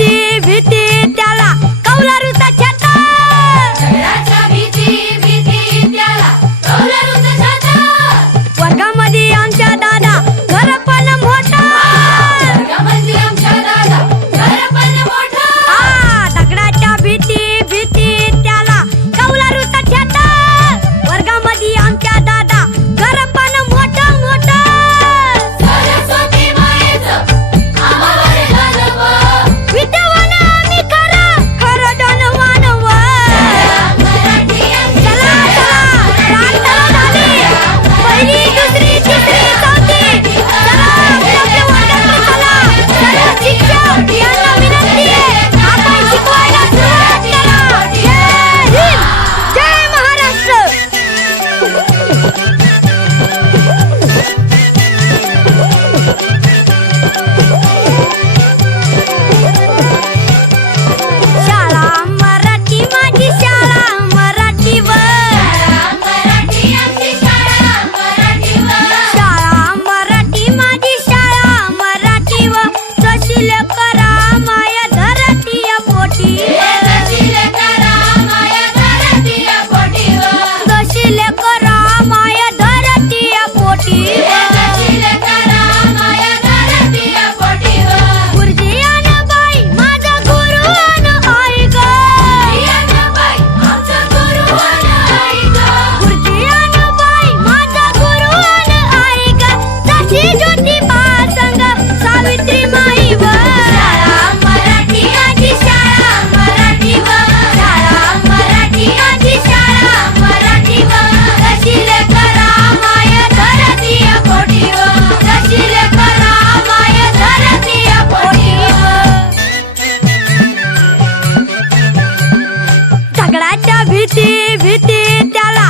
भीती त्याला कौलारूचा छाता. झगड्याच्या भीती त्याला कौलारूचा छाता. वर्गामध्ये आमच्या दादा घर पण मोठा. वर्गामध्ये आमच्या दादा घर पण मोठा. दगडाच्या भीती त्याला कौलारूचा छाता. वर्गामध्ये आमच्या दादा घर पण मोठा मोठा. सरस्वती मायेचं आम्हावर गाणं. विद्यावान आम्ही खरं धनवान व. मराठी आमची चला प्रार्थना झाली. पहिली दुसरी तिसरी चौथी. चला आपल्या वर्गात चला. सर्व शिक्षक यांना विनंती आहे, आपण शिकवायला सुरुवात करा. जय हिंद, जय महाराष्ट्र. शाळा मराठी माझी शाळा मराठीवर. मराठी आमची शाळा मराठीवर. शाळा मराठी माझी शाळा मराठीवर. जशील करा माया धरतीय पोटी. जशील करा माया धरतीय पोटीवर. जशील करा माया धरतीय पोटी. जशील करा माया धरतीय पोटीवर. गुरुजी अन बाई माझा गुरु अन आई ग. बाई आमचा गुरु आणि आई गं. गुरुजी अन बाई माझा गुरु अन आई ग. जशी ज्योतिबा संग सावित्री माई व. शाळा मराठी आमची शाळा मराठीवर. शाळा मराठी आमची शाळा मराठीवर. जशील करा माया धरतीय पोटीवर. जशील करा माया धरतीय पोटीवर. झगडाच्या भीती त्याला